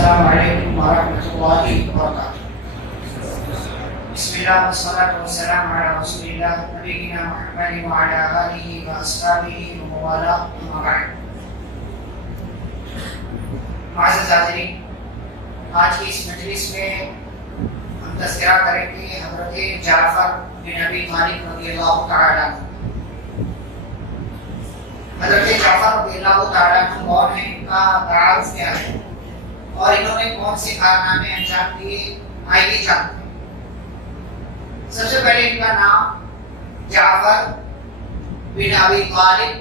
السلام علیکم ورحمۃ اللہ وبرکاتہ۔ بسم اللہ والصلاۃ والسلام علی رسول اللہ نبینا محمد وعلی آلہ واصحابہ ومن والاه اما بعد۔ معزز حاضرین، آج کی اس مجلس میں ہم تذکرہ کریں گے حضرت جعفر بن ابی طالب رضی اللہ تعالی عنہ۔ حضرت جعفر رضی اللہ تعالی عنہ کون ہیں، ان کا تعارف کیا ہے اور انہوں نے کون سے کارنامے انجام دیے، آئیے جانتے ہیں۔ سب سے پہلے ان کا نام جعفر بن ابی طالب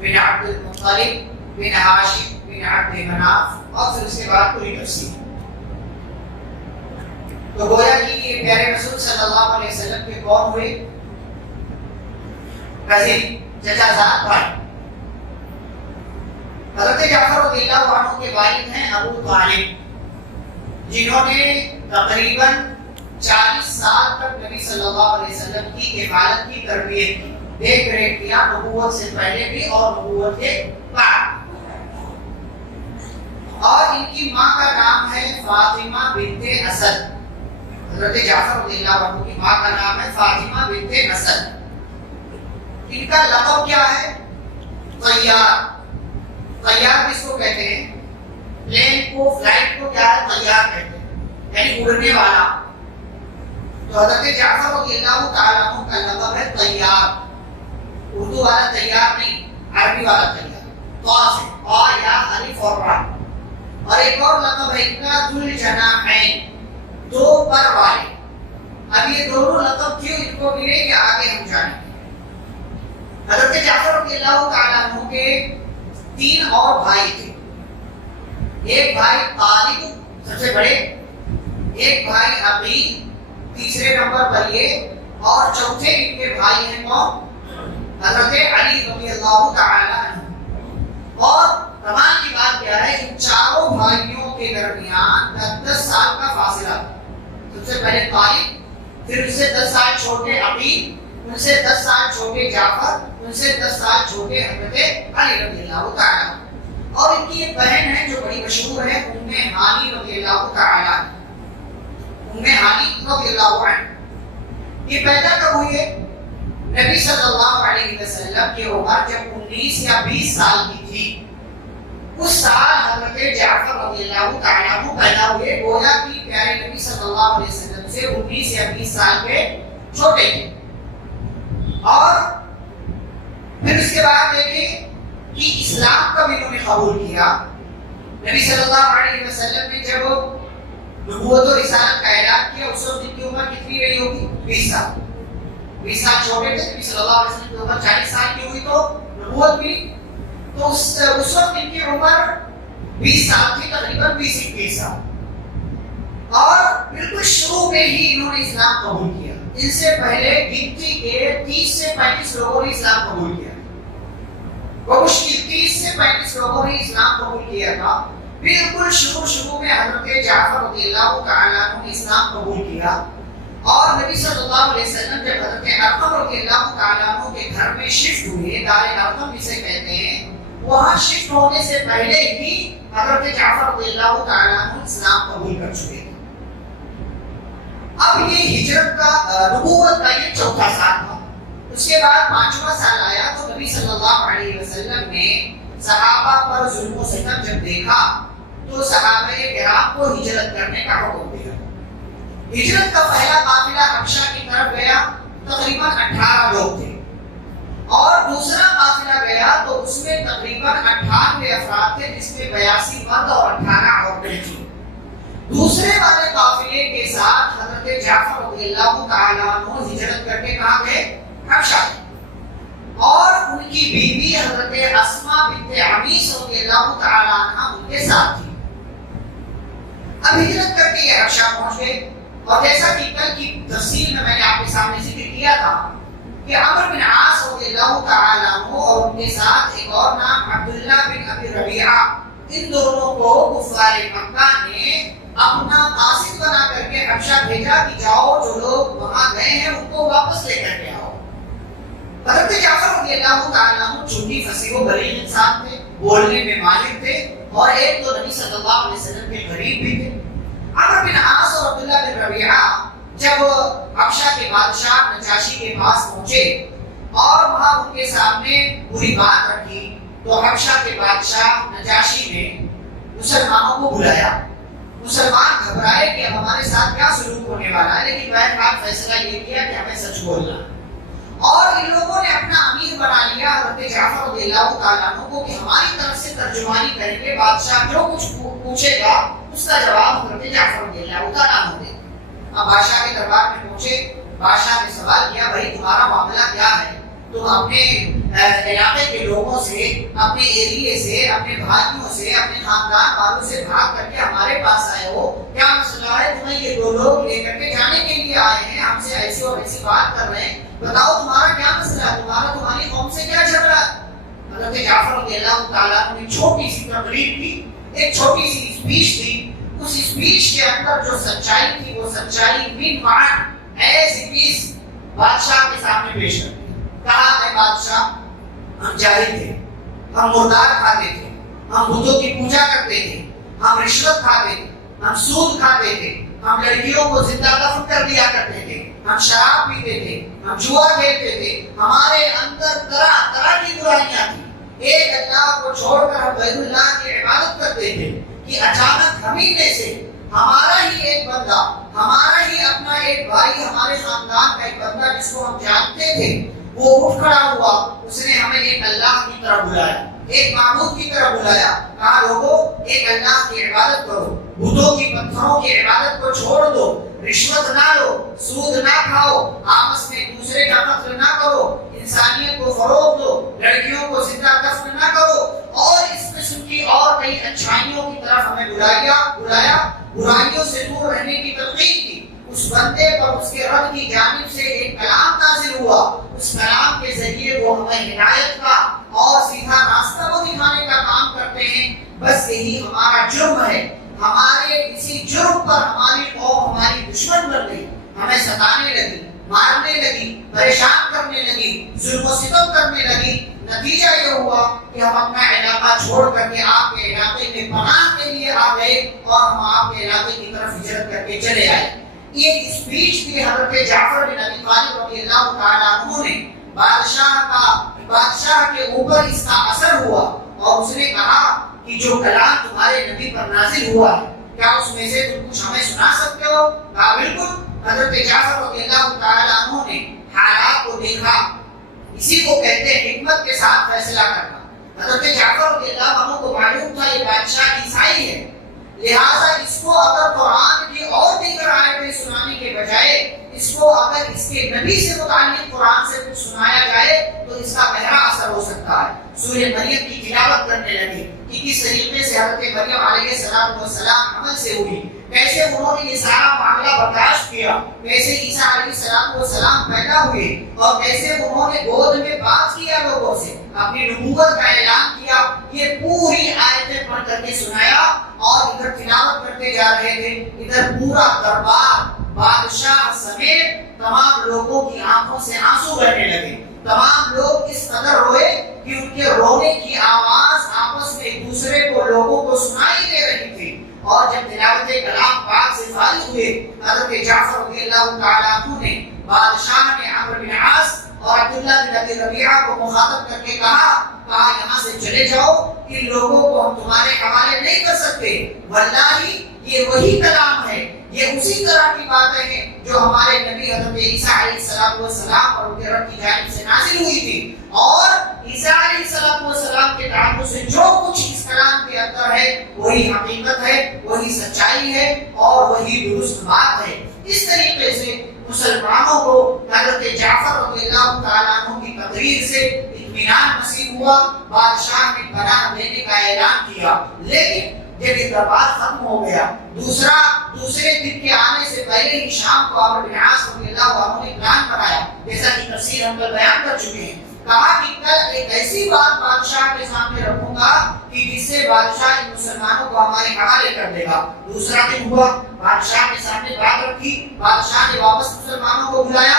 بن عبد المطلب بن ہاشم بن عبد مناف، اور پھر اس کے بعد پوری تفصیل۔ تو گویا کہ یہ پیارے رسول صلی اللہ علیہ وسلم کے کون ہوئے؟ کزن، چچا زاد بھائی۔ حضرت جعفر رضی اللہ عنہ کے والد ہیں ابو طالب، جنہوں نے تقریباً 40 سال تک نبی صلی اللہ علیہ وسلم کی کفالت کی، تربیت کی، دیکھ ریکھ کیا، نبوت سے پہلے بھی اور نبوت کے بعد۔ اور ان کی ماں کا نام ہے فاطمہ بنت اسد۔ حضرت جعفر رضی اللہ عنہ کی ماں کا نام ہے فاطمہ بنت اسد۔ ان کا لقب کیا ہے؟ طیار۔ طیار کس کو کہتے ہیں؟ پلین کو، فلائٹ کو کیا ہے؟ طیار کہتے ہیں، یعنی اڑنے والا۔ تو حضرت جعفر رضی اللہ تعالیٰ عنہ کا لقب ہے طیار۔ اردو والا طیار نہیں، عربی والا طیار، طا سے، طا یا الف اور را۔ اور ایک اور لقب ہے ان کا ذوالجناحین، دو پر والے۔ اب یہ دونوں لقب کیوں ان کو ملے، یہ آگے ہم جانیں گے۔ حضرت جعفر رضی اللہ تعالیٰ عنہ کے 3 اور بھائی تھے۔ ایک بھائی طالب سب سے بڑے، ایک بھائی عقیل تیسرے نمبر پر یہ، اور چوتھے ان کے بھائی ہیں کون؟ حضرت علی رضی اللہ تعالی عنہ۔ اور کمال کی بات کیا ہے، ان چاروں بھائیوں کے درمیان 10 سال کا فاصلہ تھا۔ سب سے پہلے طالب، پھر ان سے 10 سال چھوٹے عقیل، ان سے 10 سال چھوٹے جعفر، ان سے 10 سال چھوٹے حضرت علی رضی اللہ تعالی عنہ۔ اور ان کی ایک بہن ہے جو بڑی مشہور ہے، ام ہانی رضی اللہ تعالی عنہ۔ ام ہانی رضی اللہ عنہ یہ پیدا کب ہوئی ہے؟ نبی صلی اللہ علیہ وسلم کی عمر جب 19 یا 20 سال کی تھی، اس سال حضرت جعفر رضی اللہ تعالی عنہ پیدا ہوئے۔ گویا کہ پیارے نبی صلی اللہ علیہ وسلم سے 19 یا 20 سال کے چھوٹے تھے۔ اور پھر اس کے بعد دیکھیں کہ اسلام کب انہوں نے قبول کیا۔ نبی صلی اللہ علیہ وسلم نے جب نبوت و رسالت کا اعلان کیا، اس وقت ان کی عمر کتنی رہی ہوگی؟ 20 سال۔ 20 سال چھوٹے تھے، نبی صلی اللہ علیہ وسلم کی عمر 40 سال کی ہوئی تو نبوت ملی۔ تو اس وقت ان کی عمر 20 سال تھی، تقریباً 20-21 سال۔ اور بالکل شروع میں ہی انہوں نے اسلام قبول کیا۔ ان سے پہلے گنتی کے 30 سے 35 لوگوں نے اسلام قبول کیا، بمشکل 30 سے 35 لوگوں نے اسلام قبول کیا تھا۔ بالکل شروع میں حضرت جعفر رضی اللہ تعالیٰ عنہ نے اسلام قبول کیا۔ اور نبی صلی اللہ علیہ وسلم جب حضرت ارقم رضی اللہ تعالیٰ عنہ کے گھر میں شفٹ ہوئے، دار ارقم جسے کہتے ہیں، وہاں شفٹ ہونے سے پہلے ہی حضرت جعفر رضی اللہ تعالیٰ عنہ اسلام قبول کر چکے تھے۔ اب یہ ہجرت کا، نبوت کا یہ چوتھا سال تھا۔ اس کے بعد 5واں سال آیا تو نبی صلی اللہ علیہ وسلم نے صحابہ پر ظلم و ستم جب دیکھا تو صحابہ کرام کو ہجرت کرنے کا حکم دیا۔ ہجرت کا پہلا قافلہ حبشہ کی طرف گیا، تقریباً 18 لوگ تھے، اور دوسرا قافلہ گیا تو اس میں تقریباً 98 افراد تھے، جس میں 82 مرد اور 18 عورتیں تھیں۔ دوسرے والے قافلے کے ساتھ حضرت جعفر رضی اللہ تعالیٰ عنہ ہجرت کرنے کہاں گئے؟ حبشہ۔ اور ان کی بیوی حضرت اسماء بنت عمیس رضی اللہ تعالیٰ عنہ ان کے ساتھ تھی۔ اب ہجرت کر کے یہ حبشہ پہنچ گئے، اور جیسا کہ کل کی تفصیل میں نے آپ کے سامنے ذکر کیا تھا کہ عمرو بن عاص رضی اللہ تعالیٰ عنہ اور ان کے ساتھ ایک اور نام عبداللہ بن ابی ربیعہ، ان دونوں کو کفار مکہ نے اپنا قاصد بنا کر کے حبشہ بھیجا کہ جاؤ، جو لوگ وہاں گئے ہیں ان کو واپس لے کر کے آؤ۔ حضرت جعفر رضی اللہ تعالیٰ عنہ چونکہ فصیح و بلیغ انسان تھے، بولنے میں ماہر تھے، اور ایک تو نبی صلی اللہ علیہ وسلم کے قریب بھی تھے۔ عمرو بن عاص اور عبداللہ بن ربیعہ جب حبشہ کے بادشاہ نجاشی کے پاس پہنچے اور وہاں ان کے سامنے بری بات رکھی تو حبشہ کے بادشاہ نجاشی نے مسلمانوں کو بلایا۔ مسلمان گھبرائے کہ اب ہمارے ساتھ کیا سلوک ہونے والا ہے، لیکن بہرحال فیصلہ یہ کیا کہ ہمیں سچ بولنا ہے۔ اور ان لوگوں نے اپنا امیر بنا لیا حضرت جعفر رضی اللہ تعالیٰ عنہ کو کہ ہماری طرف سے ترجمانی کریں گے، بادشاہ جو کچھ پوچھے گا اس کا جواب حضرت جعفر رضی اللہ تعالیٰ عنہ دے۔ اب بادشاہ کے دربار میں پہنچے، بادشاہ نے سوال کیا بھائی تمہارا معاملہ کیا ہے؟ تم اپنے علاقے کے لوگوں سے، اپنے ایریے سے، اپنے بھائیوں سے، اپنے خاندان والوں سے بھاگ کر کے ہمارے پاس آئے ہو، کیا مسئلہ ہے؟ تمہیں یہ دو لوگ لے کر کے جانے کے لیے آئے ہیں، ہم سے ایسی اور ایسی بات کر رہے ہیں، بتاؤ تمہارا کیا مسئلہ ہے، تمہاری قوم سے کیا جھگڑا ہے؟ حضرت جعفر رضی اللہ تعالیٰ نے چھوٹی سی تقریر کی، ایک چھوٹی سی اسپیچ تھی۔ اس اسپیچ کے اندر جو سچائی تھی وہ سچائی من معن ایز اٹ از بادشاہ کے سامنے پیش کر دی۔ کہا اے بادشاہ، ہم جاہل تھے، ہم مردار کھاتے تھے، ہم بتوں کی پوجا کرتے تھے، ہم رشوت کھاتے تھے، ہم سود کھاتے تھے، ہم لڑکیوں کو زندہ دفن کر دیا کرتے تھے، ہم شراب پیتے تھے، ہم جوا کھیلتے تھے، ہمارے اندر طرح طرح کی برائیاں تھیں۔ ایک اللہ کو چھوڑ کر ہم غیر اللہ کی عبادت کرتے تھے کہ اچانک ہمیں میں سے ہمارا ہی ایک بندہ، ہمارا ہی اپنا ایک بھائی، ہمارے خاندان کا ایک بندہ جس کو ہم جانتے تھے وہ اٹھ کھڑا ہوا، اس نے ہمیں ایک اللہ کی طرف بلایا، ایک معبود کی طرف بلایا، کہا لوگو ایک اللہ کی عبادت کرو، بتوں کی پتھروں کی عبادت کو چھوڑ دو، رشوت نہ لو، سود نہ کھاؤ، آپس میں دوسرے کا قتل نہ کرو، انسانیت کو فروغ دو، لڑکیوں کو زندہ دفن نہ کرو، اور اس قسم کی اور کئی اچھائیوں کی طرف ہمیں بلایا، برائیوں سے دور رہنے کی تلقین کی۔ اس بندے پر اس کے رب کی جانب سے ایک کلام نازل ہوا، اس کلام کے ذریعے وہ ہمیں ہدایت کا اور سیدھا راستہ کو دکھانے کا کام کرتے ہیں۔ بس یہی ہمارا جرم ہے، ہمارے اسی جرم پر ہماری قوم ہماری دشمن بن گئی، ہمیں ستانے لگی، مارنے لگی، پریشان کرنے لگی، ظلم و ستم کرنے لگی۔ نتیجہ یہ ہوا کہ ہم اپنا علاقہ چھوڑ کر کے آپ کے علاقے میں پناہ کے لیے آ گئے اور ہم آپ کے علاقے کی طرف ہجرت کر کے چلے آئے۔ یہ اسپیچ بھی حضرت جعفر بن ابی طالب رضی اللہ تعالیٰ عنہ نے بادشاہ کے اوپر اس کا اثر ہوا، اور اس نے کہا کہ جو کلام تمہارے نبی پر نازل ہوا ہے کیا اس میں سے تم کچھ ہمیں سنا سکتے ہو؟ کہا بالکل۔ حضرت جعفر رضی اللہ تعالیٰ عنہ نے حالات کو دیکھا، اسی کو کہتے ہیں حکمت کے ساتھ فیصلہ کرنا۔ حضرت جعفر رضی اللہ عنہ کو معلوم تھا یہ بادشاہ عیسائی ہے، لہٰذا اس کو اگر قرآن کی اور دیگر آیتیں سنانے کے بجائے اس کو اگر اس کے نبی سے متعلق قرآن سے کچھ سنایا جائے تو اس کا گہرا اثر ہو سکتا ہے۔ سورہ مریم کی تلاوت کرنے لگے کہ کس طریقے سے حضرت مریم علیہ السلام عمل سے ہوئی، کیسے انہوں نے یہ سارا معاملہ برداشت کیا، کیسے عیسیٰ علیہ السلام پیدا ہوئے، اور کیسے انہوں نے گود میں بات کیا لوگوں سے، اپنی نبوت کا اعلان کیا۔ یہ پوری آیتیں پڑھ کر کے سنایا، اور ادھر تلاوت کرتے جا رہے تھے، ادھر پورا دربار بادشاہ سمیت تمام لوگوں کی آنکھوں سے آنسو بہنے لگے۔ تمام لوگ اس قدر روئے کہ ان کے رونے کی آواز آپس میں ایک دوسرے کو لوگوں کو سنائی دے رہی تھی۔ اور جب تلاوت کلام پاک سے فارغ ہوئے، حضرت جعفر رضی اللہ تعالیٰ عنہ نے بادشاہ نے عمرو بن عاص اور عبداللہ بن ابی ربیعہ کو مخاطب کر کے کہا یہاں سے چلے جاؤ، ان لوگوں کو ہم تمہارے حوالے نہیں کر سکتے، واللہ یہ وہی کلام ہے، یہ اسی طرح کی باتیں ہیں جو ہمارے نبی حضرت عیسیٰ علیہ السلام اور ان کے رب کی جانب سے نازل ہوئی تھی، اور عیسیٰ علیہ السلام کے تعلق سے جو کچھ اس کلام کے اندر ہے وہی حقیقت ہے، وہی سچائی ہے، اور وہی درست بات ہے۔ اس طریقے سے مسلمانوں کو حضرت جعفر رضی اللہ تعالیٰ عنہ کی تقریر سے اطمینان نصیب ہوا، بادشاہ نے پناہ دینے کا اعلان کیا۔ لیکن جب یہ دربار ختم ہو گیا، دوسرے دن کے آنے سے پہلے ہی شام کو عمرو بن عاص رضی اللہ عنہ نے پلان بنایا، جیسا کہ تفسیر ہم کل بیان کر چکے ہیں۔ کہا کہ کل ایک ایسی بات بادشاہ کے سامنے رکھوں گا کہ جس سے بادشاہ ان مسلمانوں کو ہمارے حوالے کر دے گا۔ دوسرا دن ہوا، بادشاہ کے سامنے بات رکھی، بادشاہ نے واپس مسلمانوں کو بلایا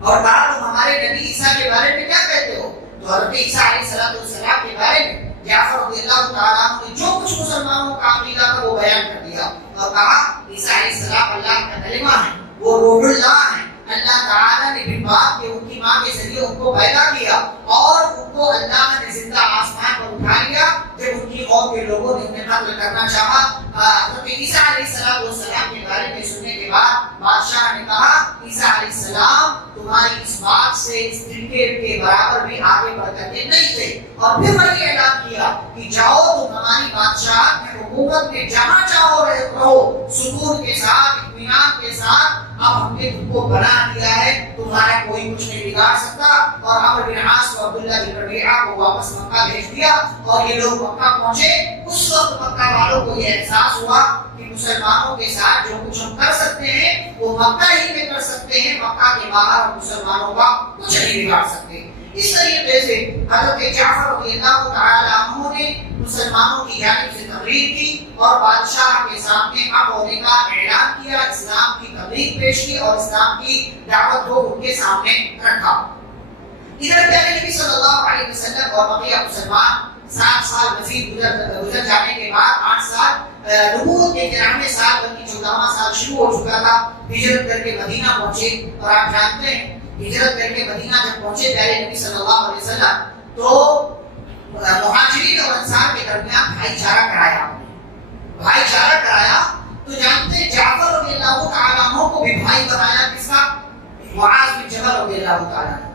اور کہا تم ہمارے نبی عیسیٰ کے بارے میں کیا کہتے ہو؟ تو حضرت عیسیٰ علیہ السلام کے بارے میں جعفر رضی اللہ تعالیٰ عنہ نے جو کچھ مسلمانوں کا عقیدہ تھا وہ بیان کر دیا اور کہا عیسیٰ علیہ السلام اللہ کا کلمہ ہے، وہ روح اللہ ہے، اللہ تعالیٰ نے بن باپ کے ان کی ماں کے ذریعے ان کو پیدا کیا اور ان کو اللہ نے زندہ آسمان پر اٹھا لیا جب ان کی قوم کے لوگوں نے انہیں قتل کرنا چاہا۔ حضرت عیسیٰ علیہ السلام کے بارے میں سننے کے بعد بادشاہ نے کہا عیسیٰ علیہ السلام تمہاری اس بات سے اس طریقے کے برابر بھی آگے بڑھ کرتے نہیں تھے، اور پھر وہی اعلان کیا کہ جاؤ تم ہماری بادشاہت میں حکومت میں جہاں چاہو رہو، سکون کے ساتھ اطمینان کے ساتھ، اب ہم نے تم کو بنا دیا ہے، تمہارا کوئی کچھ نہیں بگاڑ سکتا۔ اور عمرو بن عاص و عبداللہ بن ربیعہ کو واپس مکہ بھیج دیا اور یہ لوگ مکہ پہنچے۔ اس وقت مکہ والوں کو یہ احساس ہوا کہ مسلمانوں کے ساتھ جو کچھ ہم کر سکتے ہیں وہ مکہ ہی میں کر سکتے ہیں، مکہ کے باہر ہم مسلمانوں کا کچھ نہیں بگاڑ سکتے۔ اس طریقے سے حضرت جعفر رضی اللہ تعالی عنہ نے مسلمانوں کی جانب سے تبلیغ کی اور بادشاہ کے سامنے حق ہونے کا اعلان کیا، اسلام کی تبلیغ پیش کی اور اسلام کی دعوت کو ان کے سامنے رکھا۔ ادھر پیارے نبی صلی اللہ علیہ وسلم اور بقیہ مسلمان 7 سال مزید گزر جانے کے بعد 8 سال نبوت کے 93 سال بلکہ 14واں سال شروع ہو چکا تھا، ہجرت کر کے مدینہ پہنچے۔ اور آپ جانتے ہیں ہجرت کر کے مدینہ جب پہنچے پیارے نبی صلی اللہ علیہ وسلم تو مہاجرین اور انصار کے درمیان بھائی چارہ کرایا، بھائی چارہ کرایا۔ تو جانتے ہیں جعفر رضی اللہ تعالیٰ عنہ کو بھی بھائی بنایا، کس کا؟ معاذ بن جبل رضی اللہ تعالیٰ عنہ۔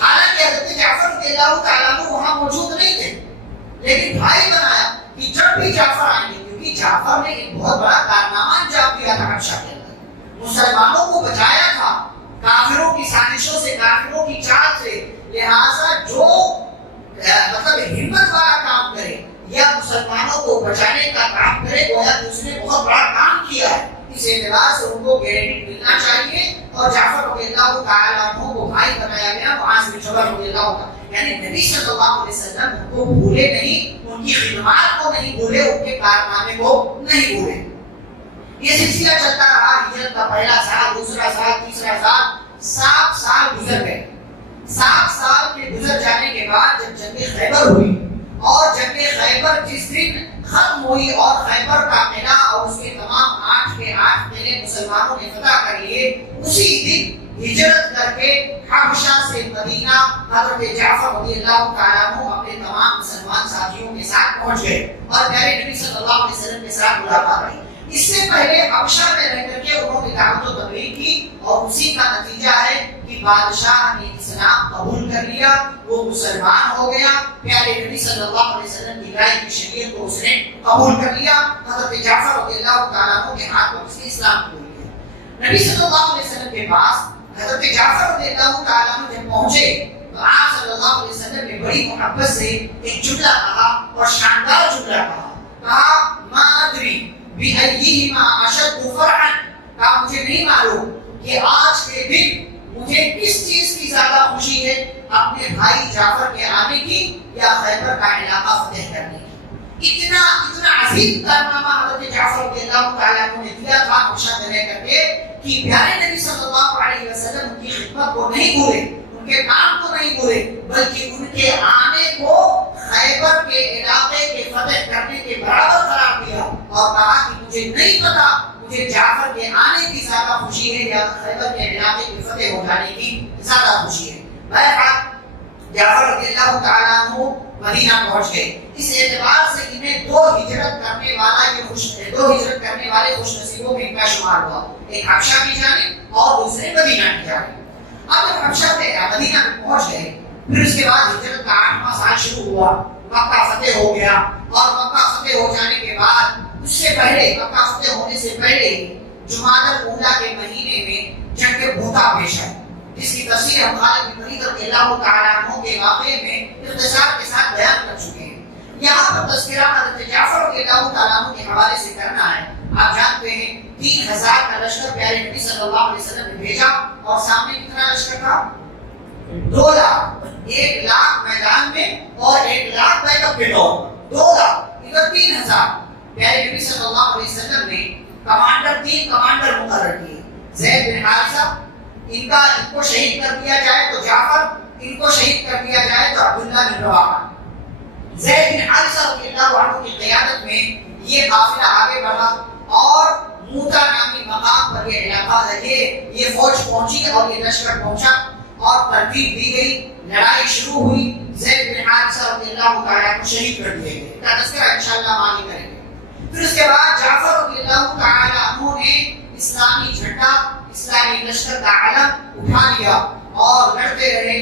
حالانکہ حضرت جعفر رضی اللہ تعالیٰ عنہ وہاں موجود نہیں تھے، لیکن بھائی بنایا کہ جب بھی جعفر آئیں گے، کیونکہ جعفر نے ایک بہت بڑا کارنامہ انجام دیا تھا حبشہ کے اندر، مسلمانوں کو بچایا تھا کافروں کی سازشوں سے، کافروں کی چال سے، لہٰذا جو مطلب ہمت والا کام کرے یا مسلمانوں کو بچانے کا کام کرے گویا کہ اس نے بہت بڑا کام کیا ہے، اس اعتبار سے ان کو کریڈٹ ملنا چاہیے۔ اور جعفر رضی اللہ تعالیٰ عنہ کو بھائی بنایا گیا، معاذ بن جبل رضی اللہ تعالیٰ، یعنی نبی صلی اللہ علیہ وسلم ان کو بھولے نہیں، ان کی خدمات کو نہیں بھولے، ان کے کارنامے کو نہیں بھولے۔ یہ سلسلہ چلتا رہا، ہجرت کا پہلا سال، دوسرا سال، تیسرا سال، 7 سال گزر گئے۔ 7 سال کے گزر جانے کے بعد جب جنگ خیبر ہوئی اور جنگ خیبر جس دن ختم ہوئی اور خیبر کا قلعہ اور اس کے تمام 8 کے 8 قلعے مسلمانوں نے فتح کر لیے، اسی دن ہجرت کر کے حبشہ سے مدینہ حضرت جعفر رضی اللہ تعالیٰ عنہ اپنے تمام مسلمان ساتھیوں کے ساتھ پہنچ گئے اور پیارے نبی صلی اللہ علیہ وسلم کے ساتھ ملاقات ہوئی۔ اس سے پہلے حبشہ میں رہ کر کے انہوں نے دعوت و تبلیغ کی اور اسی کا نتیجہ ہے کہ بادشاہ نے اسلام قبول کر لیا، وہ مسلمان ہو گیا، پیارے نبی صلی اللہ علیہ وسلم کی رائے کی شریعت کو اس نے قبول کر لیا۔ حضرت جعفر رضی اللہ تعالیٰ عنہ کے ہاتھ پر اس نے اسلام قبول کیا۔ نبی صلی اللہ علیہ وسلم کے پاس حضرت جعفر رضی اللہ تعالیٰ عنہ جب پہنچے تو آپ صلی اللہ علیہ وسلم نے بڑی محبت سے ایک جملہ کہا اور شاندار جملہ کہا، ما ادری بِأَيِّهِمَا أَشَدُّ فَرْحًا، کہا مجھے نہیں معلوم کہ آج کے دن مجھے کس چیز کی زیادہ خوشی ہے، اپنے بھائی جعفر کے آنے کی یا خیبر کا علاقہ فتح کرنے کی۔ اتنا عظیم کارنامہ حضرت جعفر رضی اللہ تعالیٰ عنہ نے دیا تھا حبشہ میں رہ کر کے کہ پیارے نبی صلی اللہ علیہ وسلم ان کی خدمت کو نہیں بھولے، ان کے کام کو نہیں بھولے، بلکہ ان کے آنے کو خیبر کے علاقے کے فتح کرنے کے برابر قرار دیا اور کہا کہ مجھے نہیں پتا مجھے جعفر کے آنے کی زیادہ خوشی ہے یا خیبر کے علاقے کے فتح ہو جانے کی زیادہ خوشی ہے۔ بہرحال جعفر رضی اللہ تعالیٰ عنہ مدینہ پہنچ گئے۔ اس اعتبار سے انہیں 2 ہجرت کرنے والے خوش نصیبوں میں ان کا شمار ہوا، ایک حبشہ کی جانب اور دوسرے مدینہ کی جانب۔ اب جب حبشہ سے مدینہ میں پہنچ گئے، پھر اس کے بعد ہجرت کا 8واں سال شروع ہوا، مکہ فتح ہو گیا اور مکہ فتح ہو جانے کے بعد اس سے پہلے، مکہ فتح ہونے سے پہلے جمادی الاولیٰ کے مہینے میں جنگ بھوتا پیش آئی، جس کی تفصیل ہم خالد بن ولید رضی اللہ تعالیٰ عنہ کے واقعے میں اختصار کے ساتھ بیان کر چکے ہیں۔ یہاں پر تذکرہ حضرت جعفر رضی اللہ تعالیٰ عنہ کے حوالے سے کرنا ہے۔ آپ جانتے ہیں 3000 کا لشکر پیارے نبی صلی اللہ علیہ وسلم نے بھیجا اور سامنے کتنا لشکر تھا؟ 2 لاکھ، 1 لاکھ میدان میں اور 1 لاکھ بیک اپ کے طور پر 2 لاکھ، ادھر 3000۔ پیارے نبی صلی اللہ علیہ وسلم نے 3 کمانڈر مقرر کیے، زید بن حارثہ، ان کو شہید کر دیا جائے تو جعفر، ان کو شہید کر دیا جائے تو عبداللہ بن رواحہ۔ زید بن حارثہ رضی اللہ عنہ کی قیادت میں یہ قافلہ آگے بڑھا اور موتا نامی مقام پر یہ علاقہ ہے، یہ فوج پہنچی اور یہ لشکر پہنچا اور ترتیب دی گئی، لڑائی شروع ہوئی، زید بن حارثہ رضی اللہ تعالیٰ کو شہید کر دیے گئے، کا تذکرہ انشاءاللہ آگے کریں گے۔ پھر اس کے بعد جعفر رضی اللہ تعالیٰ عنہ نے اسلامی جھنڈا، اسلامی لشکر کا علم اٹھا لیا اور لڑتے رہے۔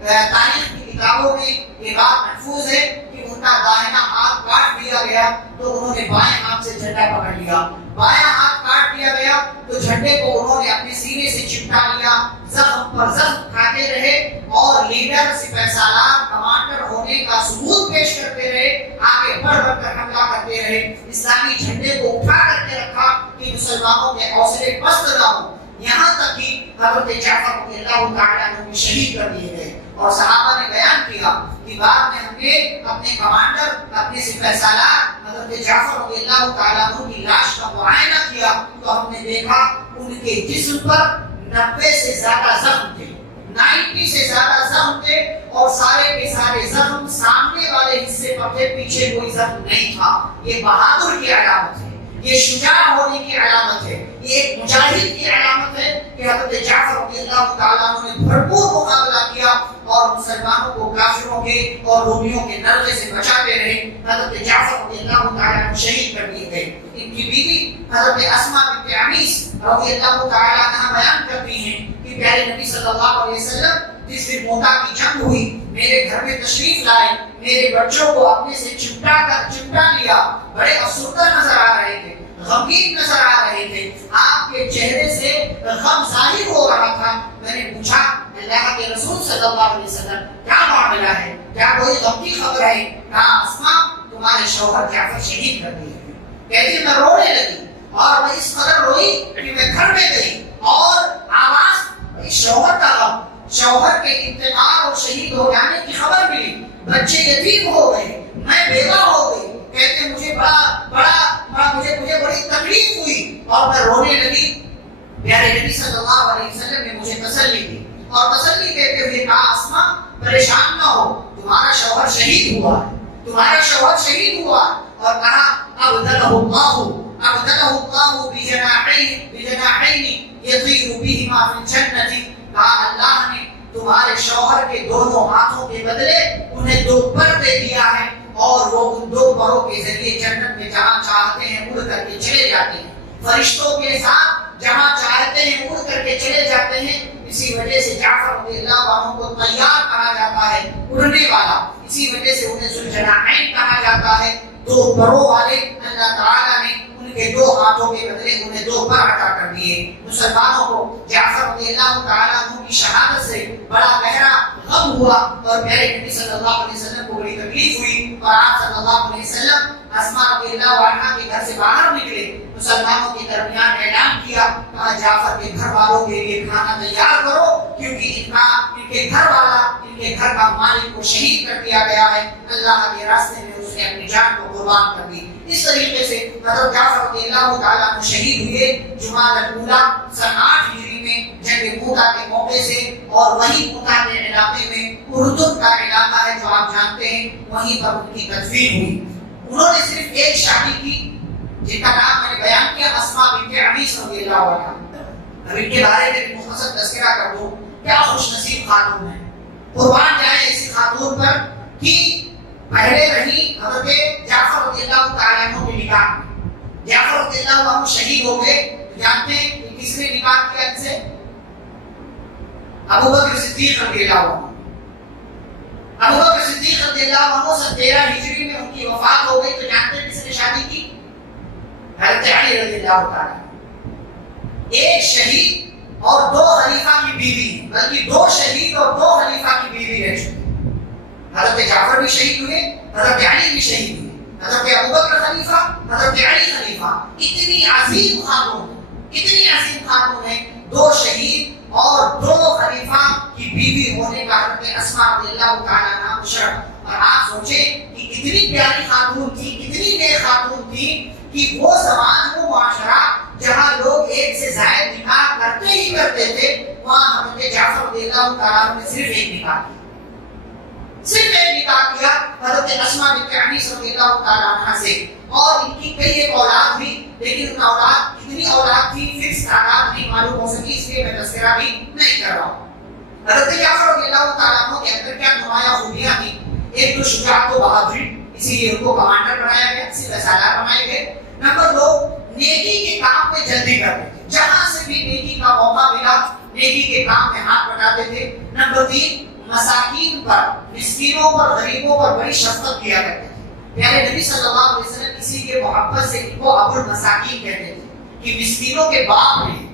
تاریخ کی کتابوں میں یہ بات محفوظ ہے کہ ان کا داہنا ہاتھ کاٹ دیا گیا تو انہوں نے بائیں ہاتھ سے جھنڈا پکڑ لیا، بائیں ہاتھ کاٹ دیا گیا تو جھنڈے کو انہوں نے اپنے سینے سے چپٹا لیا، زخم پر زخم کھاتے رہے اور لیڈر، سپہ سالار، کمانڈر ہونے کا ثبوت پیش کرتے رہے، آگے بڑھ کر حملہ کرتے رہے، اسلامی جھنڈے کو اٹھا کر کے رکھا کہ مسلمانوں کے حوصلے پست نہ ہو، یہاں تک کہ حضرت جعفر رضی اللہ تعالیٰ عنہ کو شہید کر دیے گئے۔ اور صحابہ نے بیان کیا کہ بعد میں ہم نے اپنے کمانڈر، اپنے سپہ سالار حضرت جعفر رضی اللہ تعالیٰ عنہ کی لاش کا معائنہ کیا تو ہم نے دیکھا ان کے جسم پر 90 سے زیادہ زخم تھے، 90 سے زیادہ زخم تھے اور سارے کے سارے زخم سامنے والے حصے پر تھے، پیچھے کوئی زخم نہیں تھا۔ یہ بہادر کی علامت ہے، یہ شجاع ہونے کی علامت ہے، یہ ایک مجاہد کی علامت ہے کہ حضرت جعفر رضی اللہ تعالیٰ عنہ نے بھرپور مقابلہ کیا اور مسلمانوں کو کافروں کے اور رومیوں کے نرغے سے بچاتے رہے۔ حضرت جعفر رضی اللہ تعالیٰ عنہ شہید کر دیے گئے۔ ان کی بیوی حضرت اسماء بنت عمیس رضی اللہ تعالیٰ عنہ بیان کرتی ہیں کہ پیارے نبی صلی اللہ علیہ وسلم جس دن موتا کی جنگ ہوئی میرے گھر میں تشریف لائے، میرے بچوں کو اپنے سے چمٹا لیا، بڑے افسردہ نظر آ رہے تھے، غمگین نظر آ رہے تھے، آپ کے چہرے سے غم ظاہر ہو رہا تھا۔ میں نے پوچھا اللہ کے رسول صلی اللہ علیہ وسلم کیا معاملہ ہے، کیا کوئی غم کی خبر ہے؟ کہا اسماء تمہارے شوہر جعفر شہید کر دیے۔ کہتی میں رونے لگی اور میں اس قدر روئی کہ میں گھر میں گئی اور آواز شوہر کا غم، شوہر کے انتقال اور شہید ہو جانے کی خبر ملی، بچے یتیم ہو گئے، میں بیوہ ہو گئی۔ کہتے مجھے مجھے بڑی تکلیف ہوئی اور میں رونے لگی۔ پیارے نبی صلی اللہ علیہ وسلم نے مجھے تسلی دی اور تسلی دیتے ہوئے کہا اسماء پریشان نہ ہو، تمہارا شوہر شہید ہوا ہے، تمہارا شوہر شہید ہوا، اور کہا ابدلہ اللہ بجناحین یطیر بہما فی الجنۃ، کہا اللہ نے تمہارے شوہر کے دونوں ہاتھوں کے بدلے انہیں 2 پر دے دیا ہے اور وہ ان 2 پروں کے ذریعے جنت میں جہاں چاہتے ہیں اڑ کر کے چلے جاتے ہیں، فرشتوں کے ساتھ جہاں چاہتے ہیں اڑ کر کے چلے جاتے ہیں۔ اسی وجہ سے جعفر رضی اللہ عنہ کو طیار کہا جاتا ہے، اڑنے والا، اسی وجہ سے انہیں ذوالجناحین کہا جاتا ہے، 2 پروں والے۔ اللہ تعالیٰ نے ان کے 2 ہاتھوں کے بدلے انہیں 2 پر عطا کر دیے۔ مسلمانوں کو جعفر رضی اللہ تعالیٰ عنہ کی شہادت سے بڑا گہرا غم ہوا اور پیارے نبی صلی اللہ علیہ وسلم کو بڑی تکلیف ہوئی اور آپ صلی اللہ علیہ وسلم اسماء رضی اللہ عنہا کے گھر سے باہر نکلے، مسلمانوں کے درمیان اعلان کیا، کہا جعفر کے گھر والوں کے لیے کھانا تیار کرو کیونکہ ان کے گھر والا، ان کے گھر کا مالک کو شہید کر دیا گیا ہے، اللہ کے راستے میں اس نے اپنی جان کو قربان کر دی۔ اس طریقے سے حضرت جعفر رضی اللہ تعالیٰ عنہ شہید ہوئے جمادی الاولیٰ سن 8 ہجری میں جنگ موتا کے موقع سے، اور وہی موتا کے علاقے میں اردن کا علاقہ ہے جو آپ جانتے ہیں، وہیں پر ان کی تدفین ہوئی۔ انہوں نے صرف ایک شادی کی جن کا نام میں نے بیان کیا، اسماء بنت عمیس رضی اللہ عنہا۔ اب ان کے بارے میں بھی مختصر تذکرہ کر دوں، کیا خوش نصیب خاتون ہے، قربان جائے ایسی خاتون پر کہ پہلے رہی حضرت جعفر رضی اللہ تعالیٰ عنہ کے نکاح میں۔ جعفر رضی اللہ عنہ شہید ہو گئے، جانتے ہیں کہ کس نے نکاح کیا ان سے؟ ابو بکر صدیق رضی اللہ عنہ۔ ابو بکر صدیق رضی اللہ عنہ سن 13 ہجری میں ان کی وفات ہو گئی، تو جانتے ہیں کس نے شادی کی؟ حضرت علی رضی اللہ تعالیٰ۔ ایک شہید اور 2 خلیفہ کی بیوی، بلکہ 2 شہید اور 2 خلیفہ کی بیوی رہ چکی۔ حضرت جعفر بھی شہید ہوئے، حضرت علی بھی شہید ہوئے، حضرت ابو بکر خلیفہ، حضرت علی خلیفہ۔ اتنی عظیم خاتون ہے، 2 شہید اور 2 خلیفہ کی بیوی ہونے کا حضرت اسماء رضی اللہ تعالیٰ عنہا کو شرف۔ اور آپ سوچیں کہ کتنی پیاری خاتون تھی، کتنی نیک خاتون تھی کہ وہ زمان، وہ معاشرہ جہاں لوگ ایک سے زائد نکاح کرتے ہی کرتے تھے، وہاں حضرت جعفر رضی اللہ تعالیٰ نے صرف ایک نکاح کیا، صرف ایک نکاح کیا حضرت اسماء بنت عنیس رضی اللہ تعالیٰ عنہ سے، اور ان کی کئی ایک اولاد بھی، لیکن ان اولاد کتنی اولاد تھی فکس تعداد نہیں معلوم ہو سکی، اس لیے میں تذکرہ بھی نہیں کر رہا ہوں۔ حضرت جعفر رضی اللہ تعالیٰ عنہ کے اندر کیا نمایاں خوبیاں تھیں؟ ایک تو شجاعت و بہادری، اسی لیے ان کو کمانڈر بنایا گیا، سپہ سالار بنائے گئے۔ نمبر دو، نیکی کے کام میں جلدی کرتے تھے، جہاں سے بھی نیکی کا موقع ملا نیکی کے کام میں ہاتھ بٹاتے تھے۔ نمبر تین، مساکین پر، مسکینوں پر، غریبوں پر بڑی شفقت کیا کرتے تھے۔ پیارے نبی صلی اللہ علیہ وسلم کسی کے محبت سے ان کو ابو المساکین کہتے تھے کہ مسکینوں کے باپ ہیں۔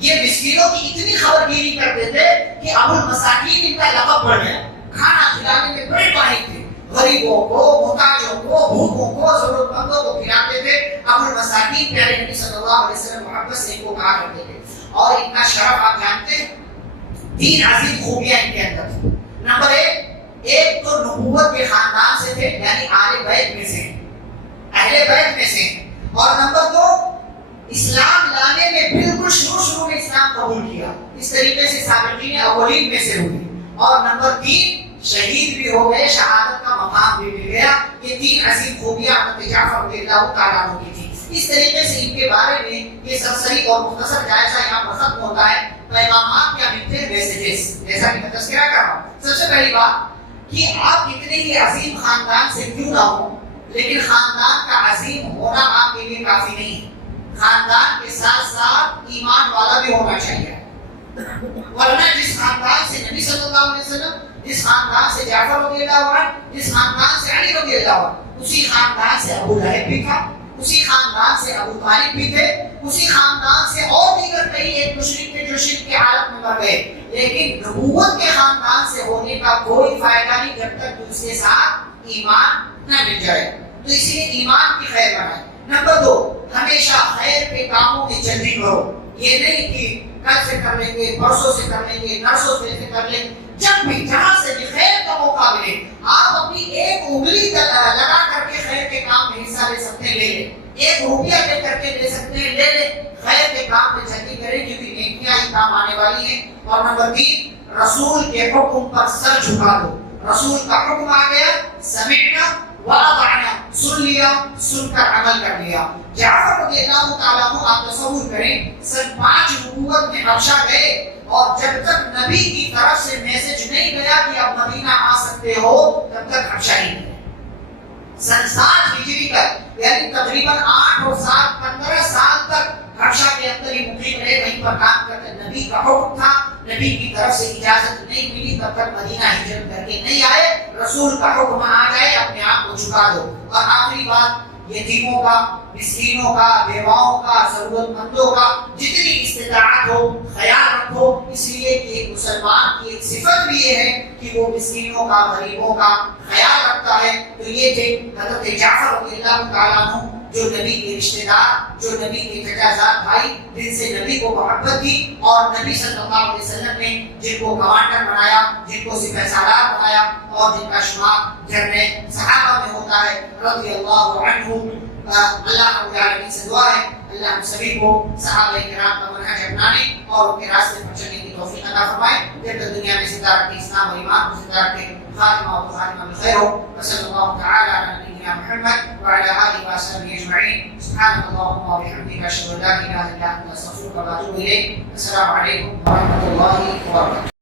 یہ مسکینوں کی اتنی خبرگیری کرتے تھے کہ ابو المساکین ان کا لقب بڑھ گیا۔ کھانا کھلانے میں بڑے ماہر تھے، غریبوں کو، محتاجوں کو، بھوکوں کو، ضرورت مندوں کو کھلاتے تھے۔ ابو المساکین پیارے نبی صلی اللہ علیہ وسلم محبت سے ان کو کہا کرتے تھے۔ اور ان کا شرف آپ جانتے ہیں، تین عظیم خوبیاں ان کے اندر تھیں۔ نمبر ایک تو نبوت کے خاندان سے تھے، یعنی آل بیت میں سے، اہل بیت میں سے۔ اور نمبر دو، اسلام لانے میں بالکل شروع میں اسلام قبول کیا، اس طریقے سے سابقین اولین میں سے ہوئی۔ اور نمبر تین، شہید بھی ہو گئے، شہادت کا مقام بھی مل گیا۔ یہ تین عظیم خوبیاں حضرت جعفر رضی اللہ تعالیٰ عنہ کی تھی۔ اس طریقے سے ان کے بارے میں یہ سرسری اور مختصر جائزہ یہاں پر ختم ہوتا ہے۔ پیغامات کیا ملتے ہیں؟ میسیجز، جیسا کہ میں تذکرہ کر رہا ہوں۔ سب سے پہلی بات کہ آپ کتنے ہی عظیم خاندان سے کیوں نہ ہوں، لیکن خاندان کا عظیم ہونا آپ کے لیے کافی نہیں ہے، خاندان کے ساتھ ساتھ ایمان والا بھی ہونا چاہیے۔ ورنہ جس خاندان سے نبی صلی اللہ علیہ وسلم، جس خاندان سے جعفر رضی اللہ عنہ، جس خاندان سے علی رضی اللہ عنہ، اسی خاندان سے ابو لہب بھی تھا، اسی خاندان سے ابو طالب بھی تھے، اسی خاندان سے اور دیگر کئی ایک مشرک تھے جو شرک کی حالت میں مر گئے۔ لیکن نبوت کے خاندان سے ہونے کا کوئی فائدہ نہیں جب تک دوسرے ساتھ ایمان نہ مل جائے۔ تو اسی لیے ایمان کی خیر بنائے۔ نمبر دو، ہمیشہ خیر کے کاموں کی جلدی کرو۔ یہ نہیں کہ کل سے کر لیں گے، پرسوں سے کر لیں گے، نرسوں سے کر لیں گے، جب بھی جہاں سے بھی خیر کا موقع ملے آپ اپنی ایک انگلی لگا کر کے خیر کے کام میں حصہ لے سکتے ہیں، لے لیں۔ ایک روپیہ لے کر کے لے سکتے ہیں، لے لیں۔ خیر کے کام میں جلدی کریں کیونکہ نیکیاں ہی کام آنے والی ہیں۔ اور نمبر تین، رسول کے حکم پر سر جھکا دو۔ رسول کا حکم آ گیا، سمعنا واطعنا، سن لیا، سن کر عمل کر لیا۔ جعفر رضی اللہ تعالیٰ عنہ آپ تصور کریں، سن 5 نبوت میں حبشہ گئے، اور جب تک نبی کی طرف سے میسج نہیں گیا کہ اب مدینہ آ سکتے ہو تب تک حبشہ نہیں گئے۔ سن 7 ہجری تک، یعنی تقریباً 8 اور 7 15 سال تک حبشہ کے اندر ہی مقیم رہے، وہیں پر کام کرتے۔ نبی کا حکم تھا، نبی کی طرف سے اجازت نہیں ملی تب تک مدینہ ہجرت کر کے نہیں آئے۔ رسول کا حکم آ جائے اپنے آپ کو جھکا دو۔ اور آخری بات، یتیموں کا، مسکینوں کا، بیواؤں کا، ضرورت مندوں کا جتنی استطاعت ہو خیال رکھو، اس لیے کہ ایک مسلمان کی ایک صفت بھی یہ ہے کہ وہ مسکینوں کا، غریبوں کا خیال رکھتا ہے۔ تو یہ تھے حضرت جعفر رضی اللہ تعالیٰ عنہ، جو نبی کے رشتہ دار، جو نبی کے چچازاد بھائی، جن سے نبی کو محبت تھی، اور نبی صلی اللہ علیہ وسلم نے جن کو کمانڈر بنایا، جن کو سپہ سالار بنایا، اور جن کا شمار جنرل صحابہ میں ہوتا ہے رضی اللہ عنہ۔ اللہ رب العالمین سے دعا ہے اللہ ہم سبھی کو صحابہ کرام کا منہج اپنانے اور ان کے راستے پر چلنے کی توفیق عطا فرمائے۔ جب تک دنیا میں زندہ رکھے اسلام اور ایمان کو زندہ رکھے، خاتمہ و خاتمہ بخیر ہو۔ وصلی اللہ تعالی علی نبینا محمد وعلی آلہ وصحبہ اجمعین۔ سبحانک اللہم وبحمدک، اشہد ان لا الہ الا انت، استغفرک و اتوب الیک۔ السلام علیکم ورحمۃ اللہ وبرکاتہ۔